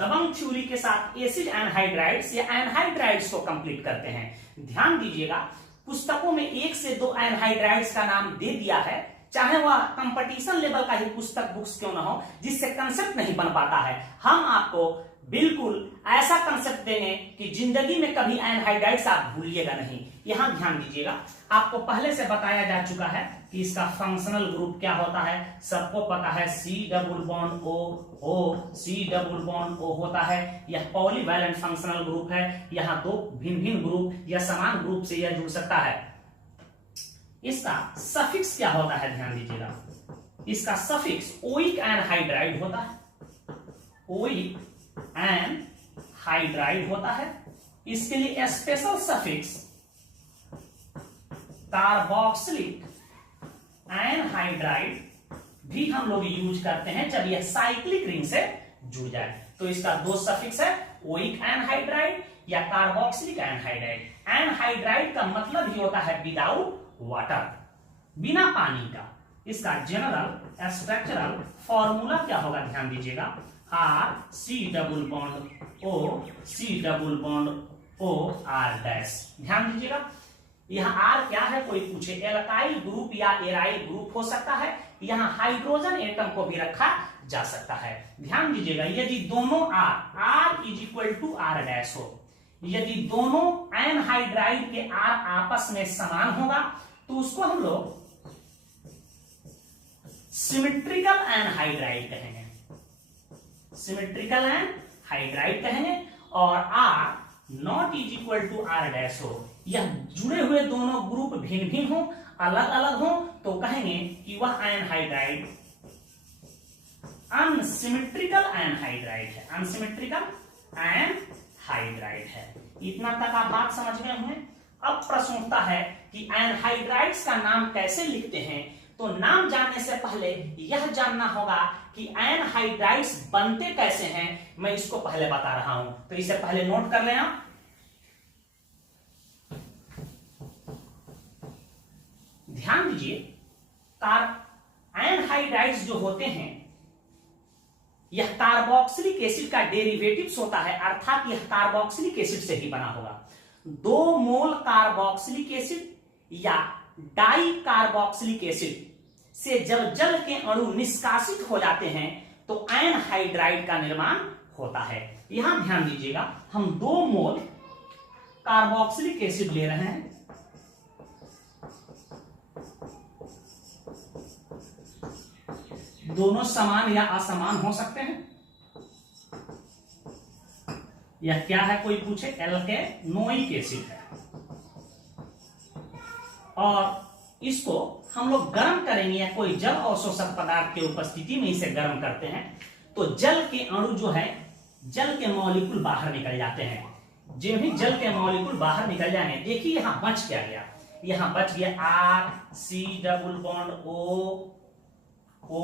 दबंग theory के साथ acid anhydrides या एनहाइड्राइड्स को कंप्लीट करते हैं। ध्यान दीजिएगा, पुस्तकों में 1 से 2 एनहाइड्राइड्स का नाम दे दिया है, चाहे वह कंपटीशन लेवल का ही पुस्तक बुक्स क्यों ना हो, जिससे कंसेप्ट नहीं बन पाता है। हम आपको बिल्कुल ऐसा कंसेप्ट देंगे कि जिंदगी में कभी एनहाइड्राइड्स आप भूलिएगा नहीं। यहां ध्यान दीजिएगा, आपको पहले से बताया जा चुका है कि इसका फंक्शनल ग्रुप क्या होता है। सबको पता है C double bond O C double bond O होता है। यह पॉलीवैलेंट फंक्शनल ग्रुप है। यहां 2 भिन्न भिन्न ग्रुप या समान ग्रुप से यह जुड़ सकता है। इसका सफिक्स क्या होता है, ध्यान दीजिएगा, इसका सफिक्स ओइक एनहाइड्राइड होता है। ओइक एनहाइड्राइड होता है। इसके लिए स्पेशल सफिक्स कार्बोक्सिलिक एनहाइड्राइड भी हम लोग यूज करते हैं जब यह साइक्लिक रिंग से जुड़ जाए। तो इसका 2 सफिक्स है, ओइक एनहाइड्राइड या कार्बोक्सिलिक एनहाइड्राइड। एनहाइड्राइड का मतलब ही होता है विदाउट वाटर, बिना पानी का। इसका जनरल स्ट्रक्चरल फॉर्मूला क्या होगा, ध्यान दीजिएगा, R C double bond O C double bond O R dash. ध्यान दीजिएगा, यहाँ R क्या है, कोई पूछे, एल्काइल ग्रुप या एराइल ग्रुप हो सकता है। यहाँ हाइड्रोजन एटम को भी रखा जा सकता है। ध्यान दीजिएगा, यदि दोनों R is equal to R dash हो, यदि दोनों एनहाइड्राइड के R आपस में समान होगा तो उसको हम लोग सिमेट्रिकल एनहाइड्राइड कहेंगे। सिमेट्रिकल एनहाइड्राइड कहेंगे। और R not is equal to R dash हो, यह जुड़े हुए दोनों ग्रुप भिन्न भिन्न हो, अलग अलग हो, तो कहेंगे कि वह एनहाइड्राइड अनसिमेट्रिकल एनहाइड्राइड है। अनसिमेट्रिकल एनहाइड्राइड है। इतना तक आप बात समझ गए होंगे। अब प्रश्न उठता है कि एनहाइड्राइड्स का नाम कैसे लिखते हैं। तो नाम जानने से पहले यह जानना होगा कि एनहाइड्राइड्स बनते कैसे हैं। मैं इसको पहले बता रहा हूं, तो इसे पहले नोट कर लें आप। ध्यान दीजिए, एनहाइड्राइड्स जो होते हैं यह कार्बोक्सिलिक एसिड का डेरिवेटिव्स होता है, अर्थात यह कार्बोक्सिलिक एसिड से ही बना होगा। 2 मोल कार्बोक्सिलिक एसिड या डाई कार्बोक्सिलिक एसिड से जब जल के अणु निष्कासित हो जाते हैं तो एनहाइड्राइड का निर्माण होता है। यहां ध्यान दीजिएगा, हम 2 मोल कार्बोक्सिलिक एसिड ले रहे हैं। दोनों समान या असमान हो सकते हैं। यह क्या है, कोई पूछे, एल्केनोइक एसिड है। और इसको हम लोग गर्म करेंगे या कोई जल अवशोषक पदार्थ के उपस्थिति में इसे गर्म करते हैं तो जल के अणु जो है, जल के मॉलिक्यूल बाहर निकल जाते हैं। जब भी जल के मॉलिक्यूल बाहर निकल जाएंगे, देखिए यहां बच क्या गया, यहां बच गया R C double bond O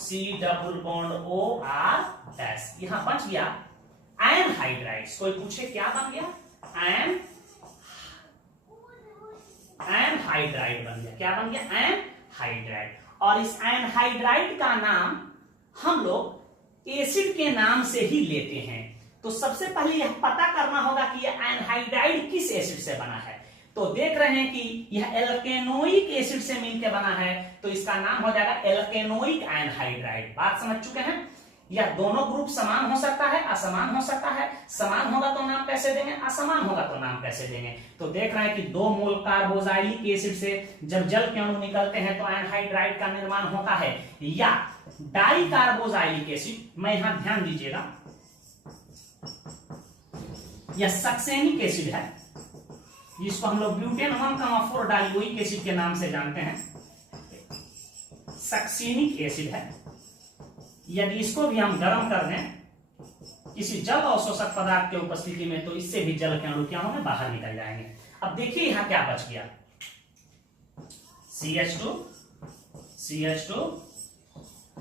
C double bond O R dash. यहां बच गया एनहाइड्राइड्स। कोई पूछे क्या बन गया, एनहाइड्राइड बन गया। क्या बन गया, एनहाइड्राइड। और इस एनहाइड्राइड का नाम हम लोग एसिड के नाम से ही लेते हैं। तो सबसे पहले यह पता करना होगा कि यह एनहाइड्राइड किस एसिड से बना है। तो देख रहे हैं कि यह एल्केनोइक एसिड से मिलकर बना है, तो इसका नाम हो जाएगा एल्केनोइक एनहाइड्राइड। बात समझ चुके हैं। यह दोनों ग्रुप समान हो सकता है, असमान हो सकता है। समान होगा तो नाम कैसे देंगे, असमान होगा तो नाम कैसे देंगे। तो देख रहे हैं कि 2 मोल कार्बोजाइलिक एसिड से जब जल के अणु निकलते हैं तो एनहाइड्राइड का निर्माण होता है। या डाई कार्बोजाइलिक एसिड, मैं यहां ध्यान दीजिएगा, यह सक्सेनिक एसिड है, जिसको हम लोग ब्यूटेन 1,4 डाइओइक एसिड के नाम से जानते हैं। सक्सेनिक एसिड है। यदि इसको भी हम गर्म कर दें किसी जल अवशोषक पदार्थ के उपस्थिति में तो इससे भी जल के अणु क्या होंगे, बाहर निकल जाएंगे। अब देखिए यहां क्या बच गया, CH2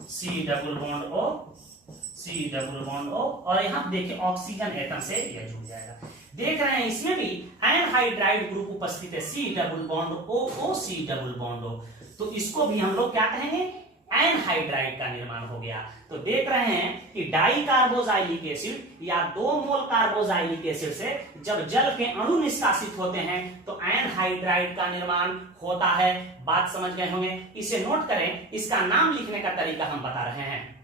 C double bond O C double bond O, और यहां देखिए ऑक्सीजन एटम से यह जुड़ जाएगा। देख रहे हैं इसमें भी एनहाइड्राइड ग्रुप उपस्थित है, C double bond O C double bond O। तो इसको भी हम लोग क्या कहेंगे, एनहाइड्राइड का निर्माण हो गया। तो देख रहे हैं कि डाई कार्बोजाइलिक एसिड या 2 मोल कार्बोजाइलिक एसिड से जब जल के अणु निष्कासित होते हैं तो एनहाइड्राइड का निर्माण होता है। बात समझ गए होंगे, इसे नोट करें, इसका नाम लिखने का तरीका हम बता रहे हैं।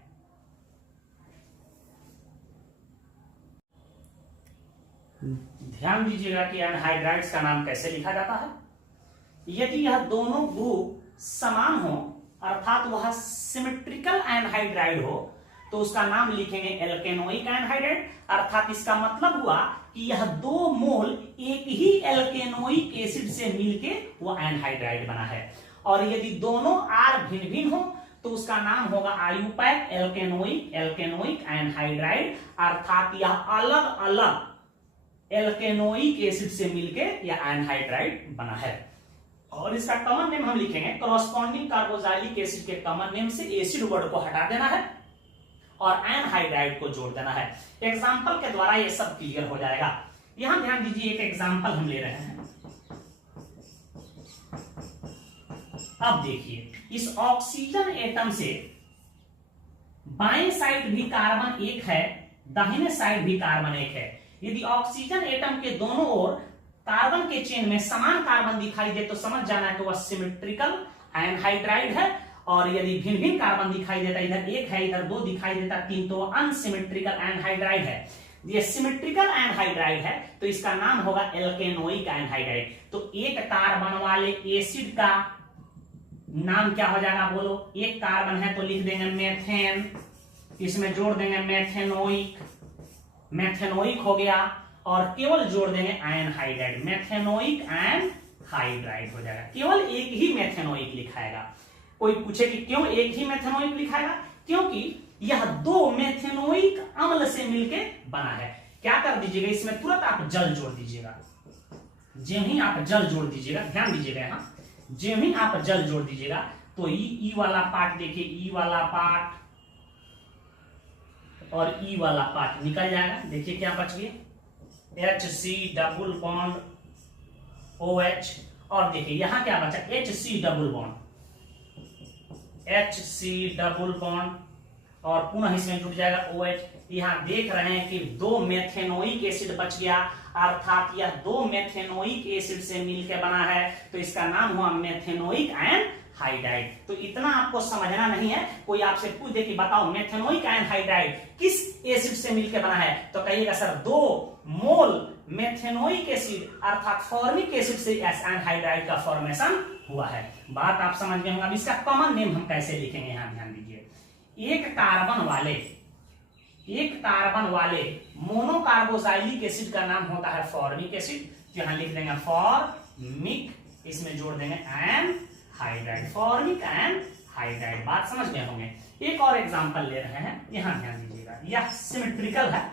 ध्यान दीजिएगा कि एनहाइड्राइड्स का नाम कैसे लिखा जाता है। यदि यह दोनों ग्रुप समान हो अर्थात वह सिमेट्रिकल एनहाइड्राइड हो तो उसका नाम लिखेंगे एल्केनोइक एनहाइड्राइड। अर्थात इसका मतलब हुआ कि यह 2 मोल एक ही एल्केनोइक एसिड से मिलके वो एनहाइड्राइड बना है। और यदि दोनों आर भिन्न भिन्न हो तो उसका नाम होगा आयुपैक एल्केनोइक एनहाइड्राइड। अर्थात यह अलग अलग एल्केनोइक एसिड से मिलके यह एनहाइड्राइड बना है। और इसका कॉमन नेम हम लिखेंगे, कॉरस्पॉन्डिंग कार्बोजाइलिक एसिड के कॉमन नेम से एसिड वर्ड को हटा देना है और एनहाइड्राइड को जोड़ देना है। एग्जांपल के द्वारा ये सब क्लियर हो जाएगा। यहां ध्यान दीजिए, एक एग्जांपल हम ले रहे हैं। अब देखिए, इस ऑक्सीजन एटम से बाएं साइड भी कार्बन 1 है, दाहिने साइड भी कार्बन 1 है। यदि ऑक्सीजन एटम के दोनों ओर कार्बन के चेन में समान कार्बन दिखाई दे तो समझ जाना है कि वह सिमेट्रिकल एनहाइड्राइड है। और यदि भिन्न भिन्न कार्बन दिखाई देता, इधर 1 है इधर 2 दिखाई देता 3, तो वह अनसिमेट्रिकल एनहाइड्राइड है। ये सिमेट्रिकल एनहाइड्राइड है तो इसका नाम होगा एल्केनोइक एनहाइड्राइड। तो एक कार्बन वाले एसिड का नाम क्या हो जाएगा, बोलो। एक कार्बन है तो लिख देंगे मेथेन, इसमें जोड़ देंगे मेथेनोइक हो गया, और केवल जोड़ देंगे एनहाइड्राइड, मेथेनोइक एनहाइड्राइड हो जाएगा। केवल एक ही मेथेनोइक लिखाएगा। कोई पूछे कि क्यों एक ही मेथेनोइक लिखाएगा, क्योंकि यह 2 मेथेनोइक अम्ल से मिलके बना है। क्या कर दीजिएगा, इसमें तुरंत आप जल जोड़ दीजिएगा। ज्यों ही आप जल जोड़ दीजिएगा, ध्यान दीजिएगा यहाँ, ज्यों ही आप जल जोड़ दीजिएगा तो ई वाला पार्ट देखिए, ई वाला पार्ट और ई वाला पार्ट निकल जाएगा। देखिए क्या बच गया, HC डबल बॉन्ड OH, और देखिए यहां क्या बचा, HC double bond, HC double bond, और पुनः इसमें जुड़ जाएगा OH। यहां देख रहे हैं कि 2 मेथेनोइक एसिड बच गया, अर्थात यह 2 मेथेनोइक एसिड से मिलकर बना है तो इसका नाम हुआ मेथेनोइक एनहाइड्राइड। तो इतना आपको समझना नहीं है। कोई आपसे पूछ दे कि बताओ मेथेनोइक एनहाइड्राइड किस एसिड से मिलकर बना है, तो कहिएगा सर 2 मोल मेथेनोइक एसिड अर्थात फॉर्मिक एसिड से एनहाइड्राइड का फॉर्मेशन हुआ है। बात आप समझ गए होंगे। अब इसका कॉमन नेम हम कैसे लिखेंगे, यहां ध्यान दीजिए। एक कार्बन वाले मोनोकार्बोजाइलिक एसिड का नाम होता है फॉर्मिक एसिड, तो यहां लिख देंगे फॉर्मिक, इसमें जोड़ देंगे एनहाइड्राइड, फॉर्मिक एनहाइड्राइड। बात समझ गए होंगे। एक और एग्जांपल ले रहे हैं, यहां ध्यान दीजिएगा। यह सिमेट्रिकल है।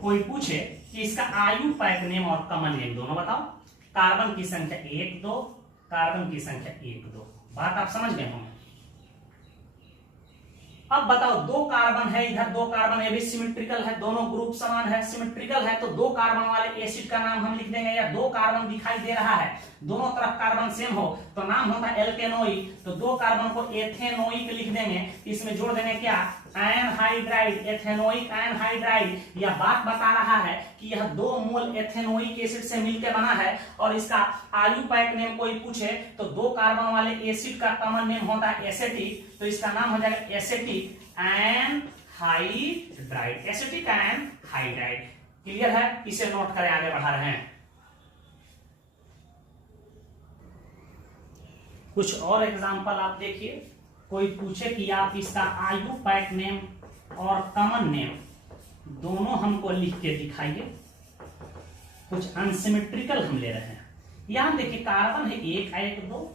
कोई पूछे कि इसका आयुपैक नेम और कॉमन नेम दोनों बताओ। कार्बन की संख्या 1 2, कार्बन की संख्या 1 2। बात आप समझ गए होंगे। अब बताओ 2 कार्बन है, इधर 2 कार्बन है, भी सिमेट्रिकल है, दोनों ग्रुप समान है, सिमेट्रिकल है तो 2 कार्बन वाले एसिड का नाम हम लिख देंगे। या 2 कार्बन दिखाई दे रहा है, दोनों तरफ कार्बन सेम हो तो नाम होता है एल्केनोइक, तो 2 कार्बन को एथेनोइक लिख देंगे। इसमें जोड़ देंगे क्या, एनहाइड्राइड, एथेनोइक एनहाइड्राइड। यह बात बता रहा है कि यह 2 मोल एथेनोइक एसिड से मिलकर बना है। और इसका आयुपैक नेम कोई पूछे तो 2 कार्बन वाले एसिड का कॉमन नेम होता है एसेटिक, तो इसका नाम हो जाएगा acetic anhydride, acetic anhydride. Clear है, इसे नोट करें, आगे बढ़ा रहे हैं। कुछ और एग्जांपल आप देखिए। कोई पूछे कि आप इसका आयुपैक नेम और कॉमन नेम दोनों हमको लिख के दिखाइए। कुछ अनसिमेट्रिकल हम ले रहे हैं। यहां देखिए कार्बन है 1 1 2,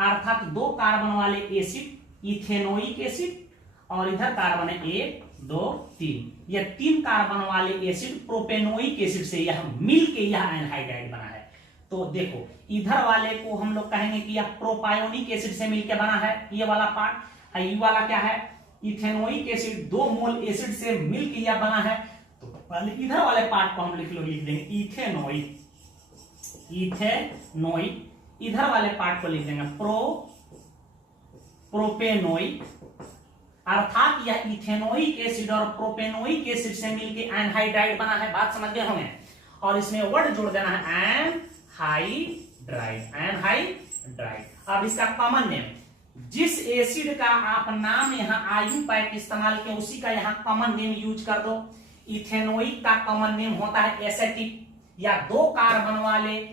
अर्थात 2 कार्बन वाले एसिड इथेनोइक एसिड, और इधर कार्बन है 1 2 3। यह 3 कार्बन वाले एसिड प्रोपेनोइक एसिड से यह मिल के यह एनहाइड्राइड बना है। तो देखो इधर वाले को हम लोग कहेंगे कि यह प्रोपायोनिक एसिड से मिलकर बना है, ये वाला पार्ट। ये वाला क्या है, इथेनोइक एसिड, 2 मोल एसिड से मिलकर यह बना है। तो पहले इधर वाले पार्ट को हम लिख देंगे इथेनोइक, इधर वाले पार्ट को लिख देंगे प्रोपेनोइक, अर्थात यह इथेनोइक एसिड और प्रोपेनोइक एसिड से मिलकर एनहाइड्राइड बना है। बात समझ गए होंगे। और इसमें वर्ड जोड़ देना है एनहाइड्राइड, एनहाइड्राइड। अब इसका कॉमन नेम, जिस एसिड का आप नाम यहाँ आयुपैक इस्तेमाल किया उसी का यहाँ कॉमन नेम यूज कर दो। इथेनोइक का कॉमन नेम होता है एसेटिक, या 2 कार्बन वाले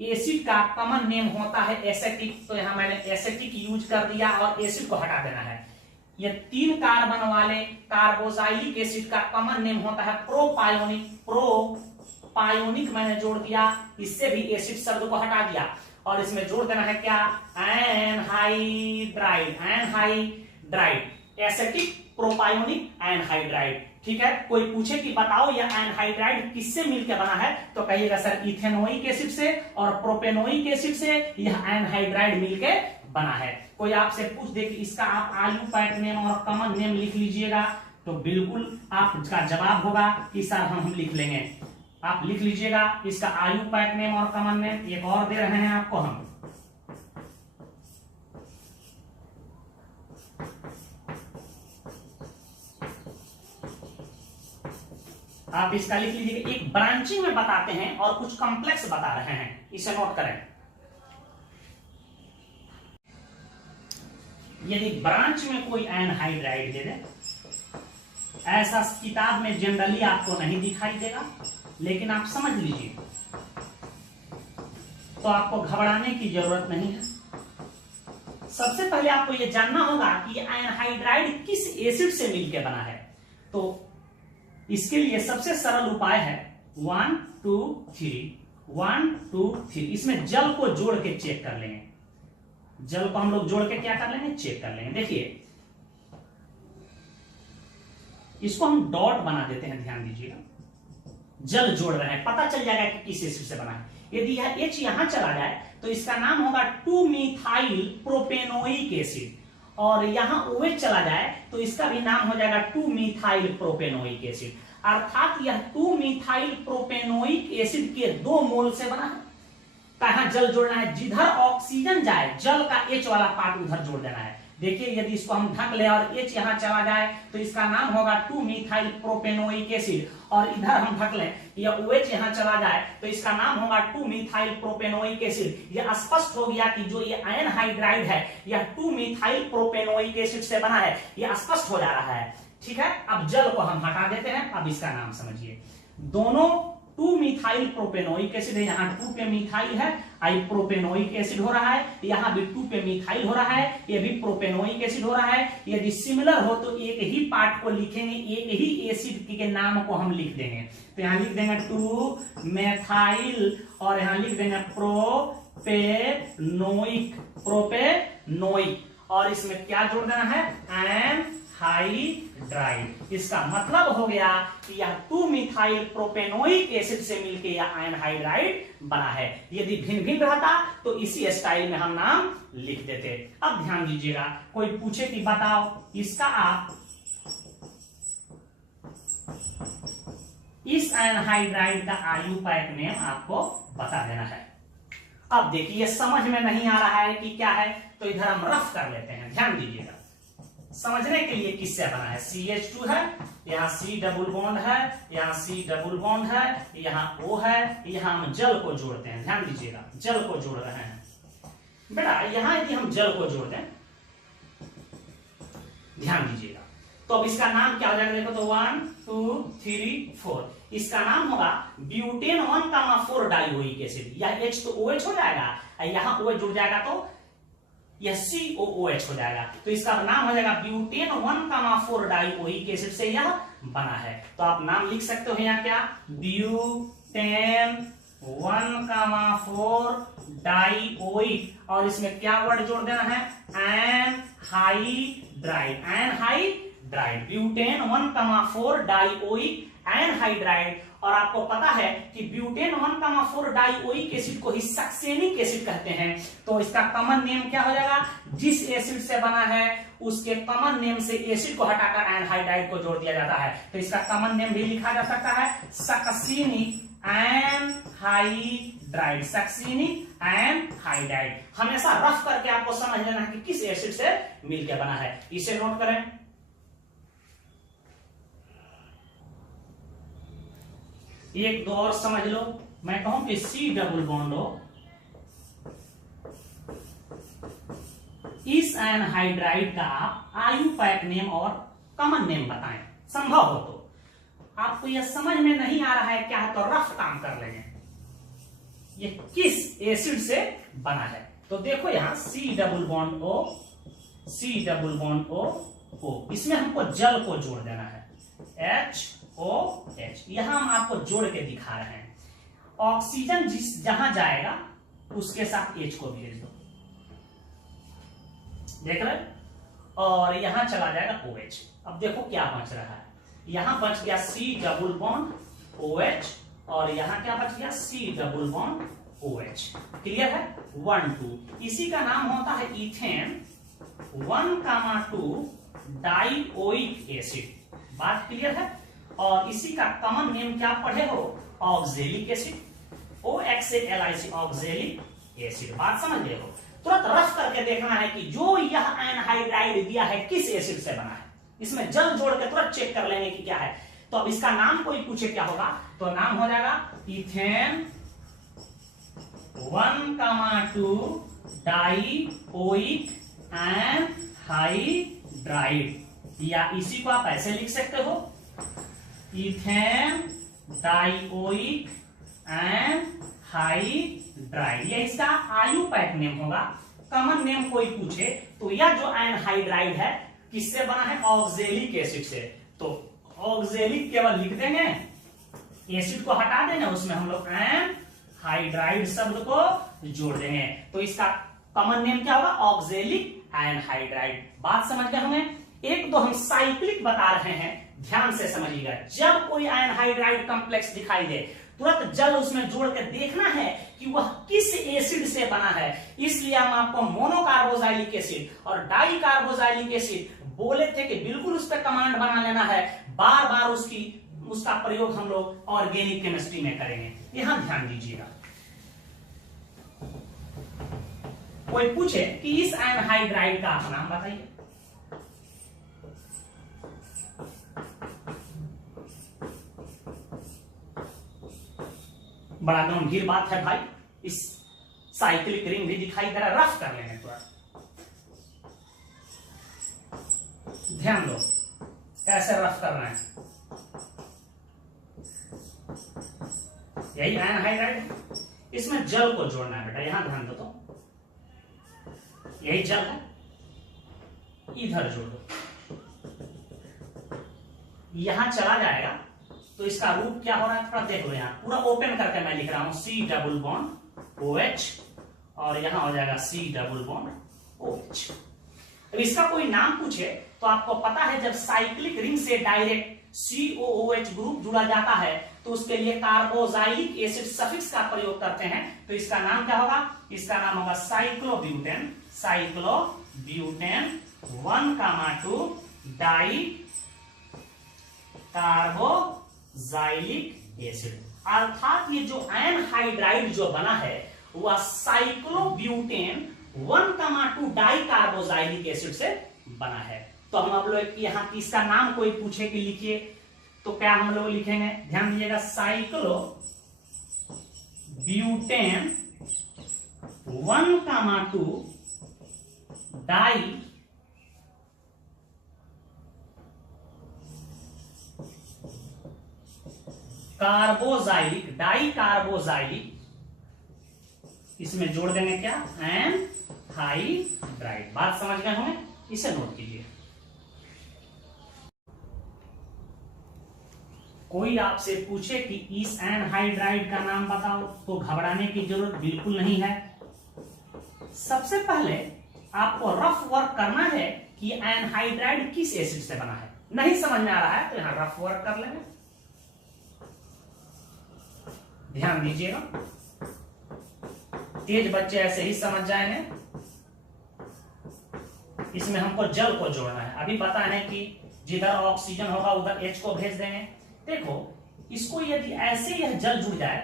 एसिड का कॉमन नेम होता है एसेटिक, तो यहां मैंने एसेटिक यूज कर दिया और एसिड को हटा देना है। ये 3 कार्बन वाले कार्बोजाइलिक एसिड का कॉमन नेम होता है प्रोपायोनिक, प्रोपायोनिक मैंने जोड़ दिया, इससे भी एसिड शब्द को हटा दिया। और इसमें जोड़ देना है क्या, एनहाइड्राइड, एनहाइड्राइड, एसेटिक, प्रोपायोनिक, एनहाइड्राइड। ठीक है, कोई पूछे कि बताओ यह एनहाइड्राइड किससे मिलकर बना है, तो कहिएगा सर इथेनोइक एसिड से और प्रोपेनोइक एसिड से यह एनहाइड्राइड मिलकर बना है। कोई आपसे पूछ दे कि इसका आप आयुपैक नेम और कॉमन नेम लिख लीजिएगा, तो बिल्कुल आपका जवाब होगा कि सर हम लिख लेंगे। आप लिख लीजिएगा इसका आयुपैक नेम और कॉमन नेम। एक और दे रहे हैं आपको हम, आप इसका लिख लीजिए। एक ब्रांचिंग में बताते हैं और कुछ कॉम्प्लेक्स बता रहे हैं, इसे नोट करें। यदि ब्रांच में कोई एनहाइड्राइड दे दे, ऐसा किताब में जनरली आपको नहीं दिखाई देगा, लेकिन आप समझ लीजिए, तो आपको घबराने की जरूरत नहीं है। सबसे पहले आपको यह जानना होगा कि एनहाइड्राइड किस एसिड से मिलकर बना है। तो इसके लिए सबसे सरल उपाय है 1 2 3, 1 2 3। इसमें जल को जोड़ के चेक कर लेंगे। जल को हम लोग जोड़ के क्या कर लेंगे, चेक कर लेंगे। देखिए इसको हम डॉट बना देते हैं, ध्यान दीजिएगा। जल जोड़ रहे हैं, पता चल जाएगा कि किस एसिड से बना है। यदि यह H यहां चला जाए तो इसका नाम होगा 2-मिथाइल प्रोपेनोइक एसिड, और यहां OH चला जाए तो इसका भी नाम हो जाएगा 2-मिथाइल प्रोपेनोइक एसिड। अर्थात यह 2-मिथाइल प्रोपेनोइक एसिड के 2 मोल से बना है। कहां जल जोड़ना है, जिधर ऑक्सीजन जाए जल का H वाला पार्ट उधर जोड़ देना है। देखिए यदि इसको हम ढक ले और H यहां चला जाए तो इसका नाम होगा 2-मिथाइल प्रोपेनोइक एसिड, और इधर हम ढक लें या OH यहां चला जाए तो इसका नाम होगा 2-मिथाइल प्रोपेनोइक एसिड। यह स्पष्ट हो गया कि जो ये एनहाइड्राइड है यह 2-मिथाइल प्रोपेनोइक एसिड से बना है, यह स्पष्ट हो जा रहा है। ठीक है, अब जल को हम हटा देते हैं। अब इसका नाम समझिए, दोनों 2-मिथाइल प्रोपेनोइक एसिड है, यहाँ 2 पे मिथाइल है, आई प्रोपेनोइक एसिड हो रहा है, यहाँ भी 2 पे मिथाइल हो रहा है, ये भी प्रोपेनोइक एसिड हो रहा है। यदि सिमिलर हो तो एक ही पार्ट को लिखेंगे, एक ही एसिड के नाम को हम लिख देंगे। तो यहाँ लिख देंगे 2-मेथाइल और यहाँ लिख देंगे प्रोपेनोइक, प्रोपेनोइक, और इसमें क्या जोड़ देना है, एनहाइड्राइड। इसका मतलब हो गया कि यह 2-मिथाइल प्रोपेनोइक एसिड से मिलकर यह एनहाइड्राइड बना है। यदि भिन्न भिन्न रहता तो इसी स्टाइल में हम नाम लिख देते। अब ध्यान दीजिएगा, कोई पूछे कि बताओ इसका आप इस एनहाइड्राइड का आयुपैक नेम आपको बता देना है। अब देखिए समझ में नहीं आ रहा है कि क्या है, तो इधर हम रफ कर लेते हैं। ध्यान दीजिएगा, समझने के लिए किससे बना है, CH2 है, यहाँ C डबल बॉन्ड है, यहाँ C डबल बॉन्ड है, यहाँ O है, यहाँ हम जल को जोड़ते हैं। ध्यान दीजिएगा, जल को जोड़ रहे हैं बेटा। यहाँ यदि हम जल को जोड़ दें, ध्यान दीजिएगा, तो अब इसका नाम क्या हो जाएगा, देखो तो 1 2 3 4, इसका नाम होगा ब्यूटेन 1,4 डाइओइक एसिड। यह H तो OH हो जाएगा, यहाँ OH जुड़ जाएगा तो यह COOH हो जाएगा, तो इसका नाम हो जाएगा ब्यूटेन 1,4 डाइओइक एसिड से यह बना है। तो आप नाम लिख सकते हो यहाँ क्या, ब्यूटेन 1,4 डाइओइक, और इसमें क्या वर्ड जोड़ देना है, anhydride, anhydride, butane 1,4 dioic anhydride, और आपको पता है कि ब्यूटेन 1,4 डाइओइक एसिड को ही सक्सेनिक एसिड कहते हैं। तो इसका कॉमन नेम क्या हो जाएगा, जिस एसिड से बना है उसके कॉमन नेम से एसिड को हटाकर एनहाइड्राइड को जोड़ दिया जाता है। तो इसका कॉमन नेम भी लिखा जा सकता है सक्सेनिक एनहाइड्राइड, सक्सेनिक एनहाइड्राइड। हमेशा रफ करके आपको समझ लेना है कि किस एसिड से मिलकर बना है, इसे नोट करें। एक दो और समझ लो, मैं कहूं कि C डबल बॉन्ड हो, इस एनहाइड्राइड का आप आयुपैक नेम और कॉमन नेम बताएं, संभव हो तो। आपको यह समझ में नहीं आ रहा है क्या है तो रफ काम कर लेंगे, ये किस एसिड से बना है। तो देखो यहां C double bond O, C double bond O, इसमें हमको जल को जोड़ देना है, HOH। यहां हम आपको जोड़ के दिखा रहे हैं। ऑक्सीजन जहां जाएगा उसके साथ H को भेज दो, देख रहे, और यहां चला जाएगा OH। अब देखो क्या बच रहा है, यहां बच गया C डबल बॉन्ड OH और यहां क्या बच गया C double bond OH। Clear है, 1 2। इसी का नाम होता है इथेन 1,2 डाइओइक एसिड। बात क्लियर है। और इसी का कॉमन नेम क्या पढ़े हो, oxalic acid, OXALIC, oxalic acid. बात समझ गए हो। तुरंत रफ करके देखना है कि जो यह एनहाइड्राइड दिया है किस एसिड से बना है, इसमें जल जोड़ के तुरंत चेक कर लेंगे कि क्या है। तो अब इसका नाम कोई पूछे क्या होगा, तो नाम हो जाएगा इथेन 1,2 डाइओइक एनहाइड्राइड, या इसी को आप ऐसे लिख सकते हो, इथेन डाइओइक एनहाइड्राइड। यह इसका आयुपैक नेम होगा। कॉमन नेम कोई पूछे तो यह जो एनहाइड्राइड है किससे बना है, ऑक्जेलिक एसिड से। तो ऑक्जेलिक केवल लिख देंगे, एसिड को हटा देंगे, उसमें हम लोग एनहाइड्राइड शब्द को जोड़ देंगे। तो इसका कॉमन नेम क्या होगा, ऑक्जेलिक एनहाइड्राइड। बात समझ गए होंगे। एक तो हम साइक्लिक बता रहे हैं, ध्यान से समझिएगा। जब कोई एनहाइड्राइड कॉम्प्लेक्स दिखाई दे तुरंत जल उसमें जोड़ के देखना है कि वह किस एसिड से बना है। इसलिए हम आपको मोनोकार्बोजाइलिक एसिड और डाई कार्बोजाइलिक एसिड बोले थे कि बिल्कुल उस पर कमांड बना लेना है, बार बार उसका प्रयोग हम लोग ऑर्गेनिक केमिस्ट्री में करेंगे। यहां ध्यान दीजिएगा। कोई पूछे कि इस एनहाइड्राइड का आप नाम बताइए, बड़ा गंभीर बात है भाई। इस साइक्लिक रिंग भी दिखाई दे रहा है, रफ कर लेंगे थोड़ा, ध्यान दो कैसे रफ कर रहे हैं। यही एनहाइड्राइड, इसमें जल को जोड़ना है बेटा, यहां ध्यान दो। तो यही जल है, इधर जोड़ दो, यहां चला जाएगा। तो इसका रूप क्या हो रहा है थोड़ा देख लो। यहां पूरा ओपन करके मैं लिख रहा हूं, C डबल बॉन्ड OH और यहां हो जाएगा C डबल बॉन्ड OH। तो इसका कोई नाम पूछे तो आपको पता है जब साइक्लिक रिंग से डायरेक्ट COOH ग्रुप जुड़ा जाता है तो उसके लिए कार्बोजाइलिक एसिड सफिक्स का प्रयोग करते हैं। तो इसका नाम क्या होगा, इसका नाम होगा cyclobutane, cyclobutane 1,2 di carboxylic acid. अर्थात ये जो एनहाइड्राइड जो बना है वह साइक्लोब्यूटेन 1,2 डाई कार्बोजाइलिक एसिड से बना है। तो हम आप लोग यहां इसका नाम कोई पूछे कि लिखिए तो क्या हम लोग लिखेंगे, ध्यान दीजिएगा, cyclobutane 1,2 di carboxylic, di carboxylic, इसमें जोड़ देंगे क्या, एनहाइड्राइड। बात समझ गए होंगे, इसे नोट कीजिए। कोई आपसे पूछे कि इस एनहाइड्राइड का नाम बताओ तो घबराने की जरूरत बिल्कुल नहीं है। सबसे पहले आपको रफ वर्क करना है कि एनहाइड्राइड किस एसिड से बना है। नहीं समझ में आ रहा है तो यहां रफ वर्क कर लेंगे। ध्यान दीजिएगा, तेज बच्चे ऐसे ही समझ जाएंगे। इसमें हमको जल को जोड़ना है। अभी पता है कि जिधर ऑक्सीजन होगा उधर H को भेज देंगे। देखो इसको यदि ऐसे यह जल जुड़ जाए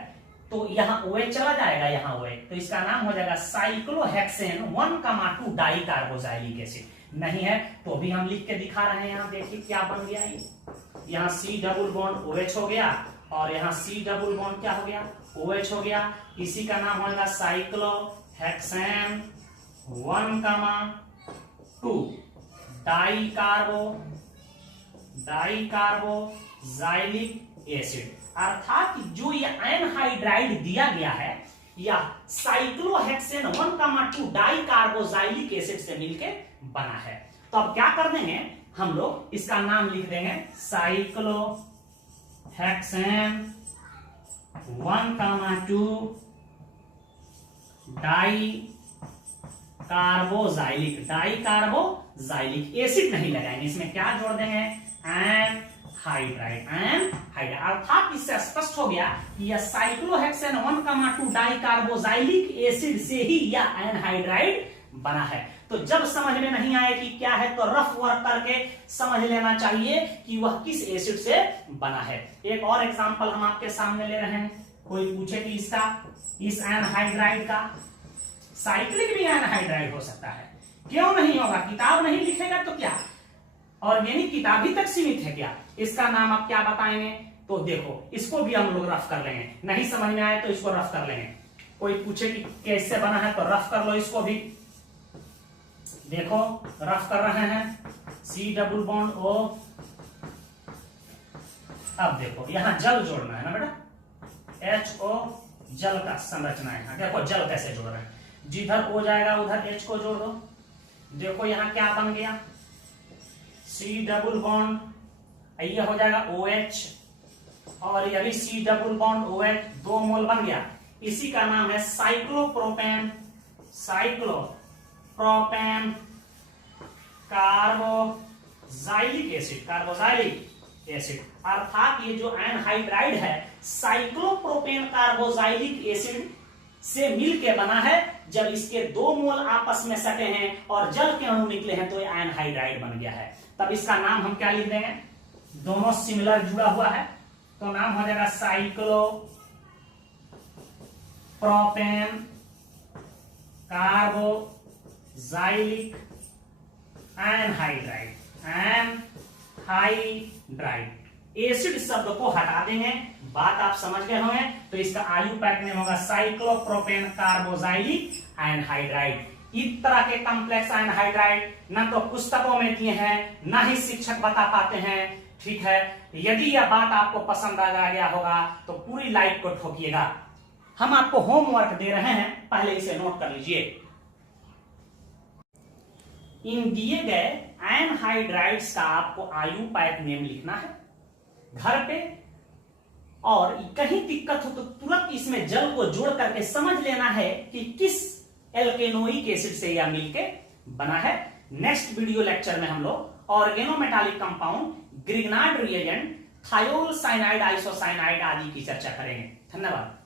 तो यहाँ OH चला जाएगा, यहाँ OH, तो इसका नाम हो जाएगा साइक्लोहेक्सेन 1,2 डाई कार्बोक्सिलिक एसिड। नहीं है तो भी हम लिख के दिखा रहे हैं। यहाँ देखिए क्या बन गया, ये यहाँ C डबल बॉन्ड OH हो गया और यहाँ C डबल बॉन्ड क्या हो गया, OH हो गया। इसी का नाम हो जाएगा साइक्लोहेक्सेन 1,2 डाई कार्बोक्सिलिक एसिड। अर्थात जो ये एनहाइड्राइड दिया गया है या साइक्लोहेक्सेन 1,2 डाई कार्बोक्सिलिक एसिड से मिलके बना है। तो अब क्या कर देंगे हम लोग, इसका नाम लिख देंगे साइक्लोहेक्सेन 1,2 डाई कार्बोक्सिलिक एसिड नहीं लगाएंगे, इसमें क्या जोड़ देंगे, एनहाइड्राइड। अर्थात इससे स्पष्ट हो गया कि यह साइक्लोहेक्सेन 1,2 डाई कार्बोक्सिलिक एसिड से ही यह एनहाइड्राइड बना है। तो जब समझ में नहीं आए कि क्या है तो रफ वर्क करके समझ लेना चाहिए कि वह किस एसिड से बना है। एक और एग्जांपल हम आपके सामने ले रहे हैं। कोई पूछे कि इसका, इस एनहाइड्राइड का साइक्लिक भी एनहाइड्राइड हो सकता है, क्यों नहीं होगा? किताब नहीं लिखेगा तो क्या ऑर्गेनिक किताब ही तक सीमित है क्या? इसका नाम आप क्या बताएंगे? तो देखो इसको भी हम लोग रफ कर लेंगे, नहीं समझ में आए तो इसको रफ कर लेंगे। कोई पूछे कि कैसे बना है तो रफ कर लो इसको भी। देखो रफ कर रहे हैं, C डबल बॉन्ड O। अब देखो यहां जल जोड़ना है ना बेटा, HO जल का संरचना है। देखो जल कैसे जोड़ रहे हैं, जिधर O जाएगा उधर H को जोड़ दो। देखो यहां क्या बन गया, C डबल बॉन्ड, ये हो जाएगा OH और ये भी C डबल बॉन्ड OH, 2 मोल बन गया। इसी का नाम है साइक्लोप्रोपेन कार्बोक्सिलिक एसिड। अर्थात ये जो एनहाइड्राइड है साइक्लोप्रोपेन कार्बोक्सिलिक एसिड से मिलके बना है। जब इसके 2 मोल आपस में सटे हैं और जल के अणु निकले हैं तो ये एनहाइड्राइड बन गया है। तब इसका नाम हम क्या लिख देंगे, दोनों सिमिलर जुड़ा हुआ है तो नाम हो जाएगा साइक्लोप्रोपेन कार्बोक्सिलिक एनहाइड्राइड। एसिड शब्द को हटा देंगे, बात आप समझ गए होंगे। तो इसका आयु पैक नेम होगा साइक्लोप्रोपेन कार्बोक्सिलिक एनहाइड्राइड। इस तरह के कॉम्प्लेक्स एनहाइड्राइड ना तो पुस्तकों में दिए हैं ना ही शिक्षक बता पाते हैं। ठीक है, यदि यह बात आपको पसंद आ गया होगा तो पूरी लाइक को ठोकिएगा। हम आपको होमवर्क दे रहे हैं, पहले इसे नोट कर लीजिए। इन दिए गए एनहाइड्राइड्स का आपको आयु पैक नेम लिखना है घर पे, और कहीं दिक्कत हो तो तुरंत इसमें जल को जोड़ करके समझ लेना है कि किस एल्केनोइक एसिड से यह मिलके बना है। नेक्स्ट वीडियो लेक्चर में हम लोग organometallic compound, Grignard reagent, thiol cyanide, isocyanide आदि की चर्चा करेंगे। धन्यवाद।